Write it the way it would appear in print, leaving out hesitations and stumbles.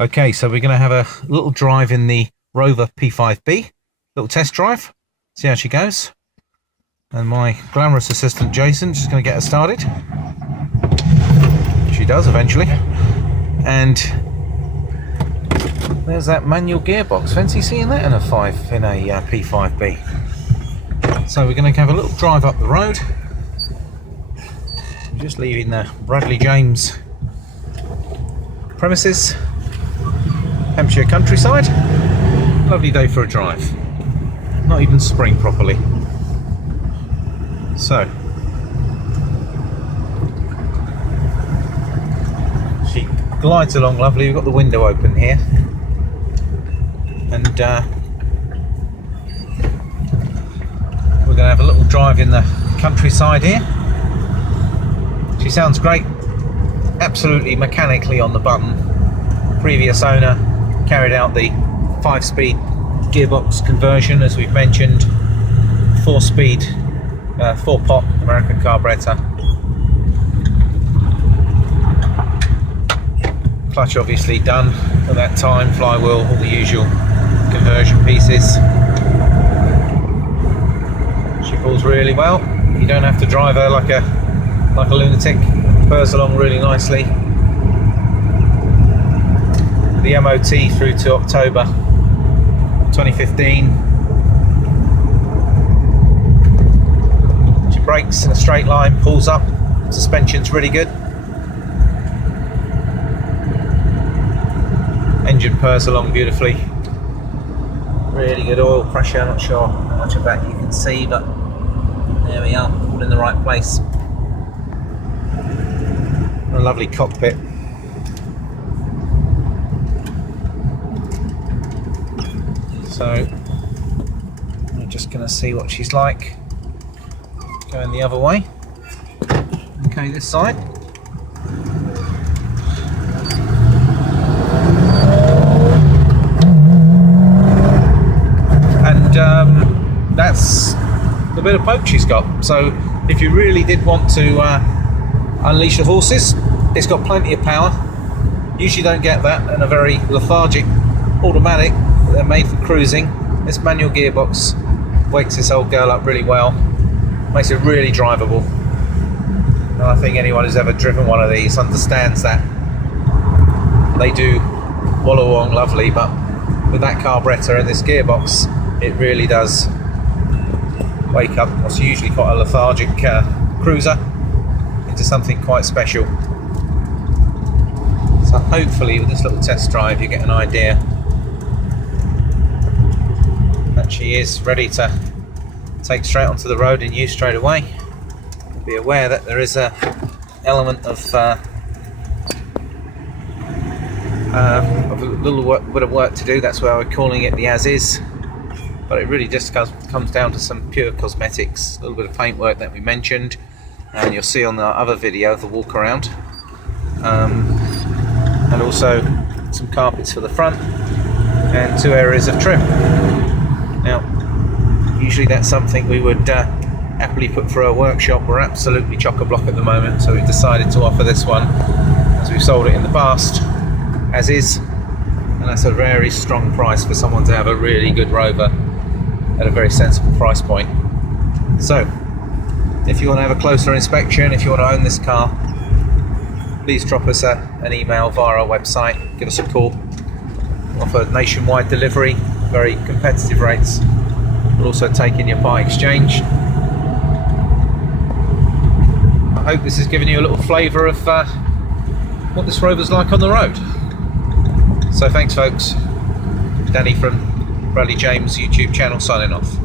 Okay, so we're going to have a little drive in the Rover P5B, little test drive, see how she goes. And my glamorous assistant Jason is going to get her started. She does eventually. And there's that manual gearbox. Fancy seeing that in a P5B. So we're going to have a little drive up the road. Just leaving the Bradley James premises. Hampshire countryside. Lovely day for a drive. Not even spring properly. So she glides along lovely. We've got the window open here, and we're going to have a little drive in the countryside here. She sounds great, absolutely mechanically on the button. Previous owner carried out the 5-speed gearbox conversion, as we've mentioned, 4-speed, 4-pot American carburetor. Clutch obviously done at that time, flywheel, all the usual conversion pieces. She pulls really well. You don't have to drive her like a lunatic. Purrs along really nicely. The MOT through to October 2015. She brakes in a straight line, pulls up, suspension's really good. Engine purrs along beautifully. Really good oil pressure, not sure how much of that you can see, but there we are, all in the right place. A lovely cockpit. So we're just going to see what she's like. Going the other way. Okay, this side. And that's the bit of poke she's got. So if you really did want to unleash the horses, it's got plenty of power. Usually don't get that in a very lethargic automatic. They're made for cruising. This manual gearbox wakes this old girl up really well, makes it really drivable. And I think anyone who's ever driven one of these understands that. They do wallow along lovely, but with that carburetor and this gearbox, it really does wake up what's usually quite a lethargic cruiser into something quite special. So hopefully with this little test drive you get an idea that she is ready to take straight onto the road and use straight away. Be aware that there is a element of a little bit of work to do. That's why we're calling it the as is, but it really just comes down to some pure cosmetics, a little bit of paint work that we mentioned, and you'll see on the other video the walk around, and also some carpets for the front and 2 areas of trim. Now usually that's something we would happily put through a workshop. We're absolutely chock-a-block at the moment, so we've decided to offer this one as we've sold it in the past as is, and that's a very strong price for someone to have a really good Rover at a very sensible price point. So if you want to have a closer inspection, if you want to own this car, please drop us an email via our website, give us a call. We offer nationwide delivery, very competitive rates. We'll also take in your part exchange. I hope this has given you a little flavour of what this Rover's like on the road. So thanks folks, Danny from Bradley James YouTube channel signing off.